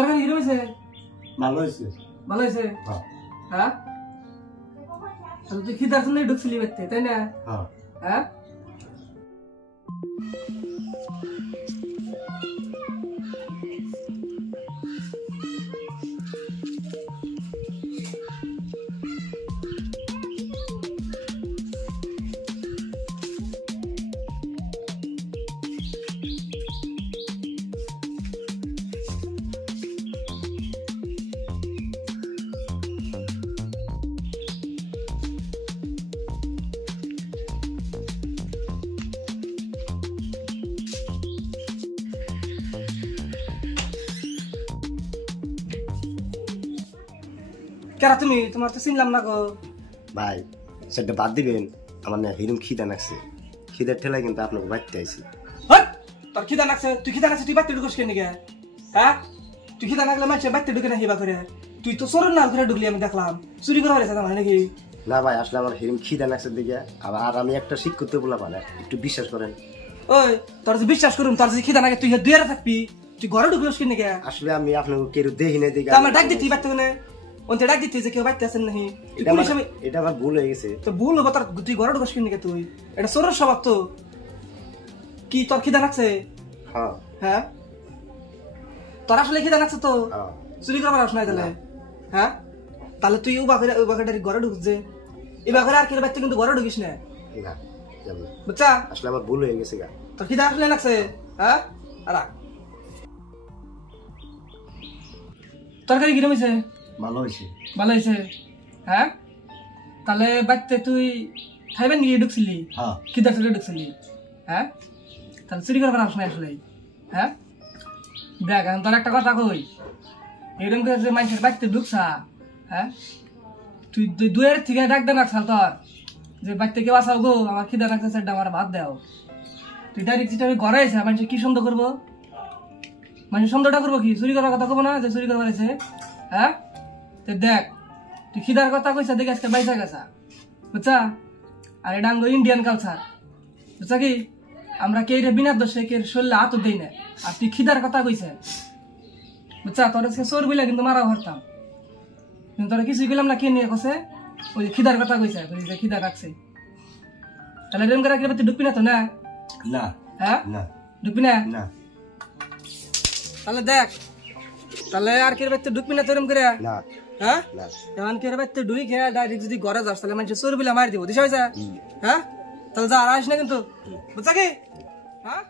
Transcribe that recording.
তরকারি কিরম হয়েছে? ভালো হয়েছে। ভালো হয়েছে? হ্যাঁ হ্যাঁ তুই খিদার জন্যই ঢুকছিলি বাড়িতে তাই না? হ্যাঁ হ্যাঁ কেরা তুমি? তোমার তো চিনলাম না গো। ভাই সেটা বাদ দিবেন, আমার না হিরুম খিদা লাগছে, খিদার ঠেলায় কিন্তু আপনাকে বাড়তে আইছি। হট! তোর খিদা লাগছে? তুই খিদা লাগছে তুই বাড়িতে ঢুকস কেন গিয়ে? হ্যাঁ তুই খিদা লাগলে মানুষ বাড়িতে ঢুকে না হিবা করে? তুই তো চোরের নাল করে ঢুকলি, আমি দেখলাম চুরি করে হয়েছে তোমার নাকি? না ভাই আসলে আমার হিরুম খিদা লাগছে দিকে, আর আমি একটা শিক্ষিত বলা মানে একটু বিশ্বাস করেন। ওই তোর যে বিশ্বাস করুম, তোর যে খিদা লাগে তুই দুই থাকবি, তুই ঘরে ঢুকলস কেন গিয়ে? আসলে আমি আপনাকে কেউ দেখি না দিকে আমার ডাক দিতি বাড়তে কোনে? ওনতে ডাক দিতি যে কেউ বাড়তে আছেন নাকি? এটা আমার ভুল হয়ে গেছে। তো ভুল হবো তোর, তুই ঘরে ঢুকস কেন গিয়ে? তুই এটা চোরের স্বভাব তো। কি তোর খিদা লাগছে? হ্যাঁ হ্যাঁ তোর আসলে খিদা লাগছে তো হ্যাঁ চুরি করবার আস নাই তাহলে? হ্যাঁ তাহলে তুই ও বাঘের ঘরে ঢুকছে, এই বাঘের আর কেউ বাচ্চা কিন্তু ঘরে ঢুকিস না, না যাবো না। বুঝছা? আসলে আমার ভুল হয়ে গেছে গা। তোর খিদা আসলে লাগছে? হ্যাঁ আর তরকারি কিরম হয়েছে? ভালো হয়েছে। ভালো হয়েছে? হ্যাঁ তাহলে বাড়িতে তুই খাইবেন গিয়ে ঢুকছিলি? হ্যাঁ খিদা চলে ঢুকছিলি? হ্যাঁ তাহলে চুরি করবার আস নাই আসলে? হ্যাঁ দেখ এখন তোর একটা কথা কই, এরকম করে যে মানুষের বাড়িতে ঢুকছা, হ্যাঁ তুই দুয়ের থেকে ডাক দেন রাখছাল তোর যে বাড়িতে কেউ আসাও গো, আমার খিদা লাগতেছে, আমার ভাত দাও। তুই ডাইরেক্ট যেটা ঘরে এসে মানুষের কি সন্দেহ করবো? মানুষের সন্দেহটা করবো কি? চুরি করার কথা কবো না যে চুরি করবার এসে? হ্যাঁ তো দেখ তুই খিদার কথা কইছা দেখে আজকে বাইসা গেছা, বুঝছা? আর এটা আঙ্গ ইন্ডিয়ান কালচার, বুঝছা কি? আমরা কে বিনা দোষে কে শরীরে হাতও দেই না। আর তুই খিদার কথা কইছে, বুঝছা? তোর চোর বইলা কিন্তু মারা হরতাম, কিন্তু তোরা কিছুই গেলাম না। কে নিয়ে কছে? ওই খিদার কথা কইছে, যে খিদা রাখছে। তাহলে এরকম করে রাখলে তুই ঢুকবি না তো? না না হ্যাঁ না ঢুকবি না? না তাহলে দেখ তাহলে আর কে বাড়িতে ঢুকবি না তো এরকম করে? না হ্যাঁ না এমন কে বাড়িতে ঢুই খেয়ে ডাইরেক্ট যদি ঘরে যাস তাহলে মানুষ চোর বলে মারি দিব, দিশা হয়েছে? হ্যাঁ তাহলে যা আর আসিস না কিন্তু, বুঝছা কি? হ্যাঁ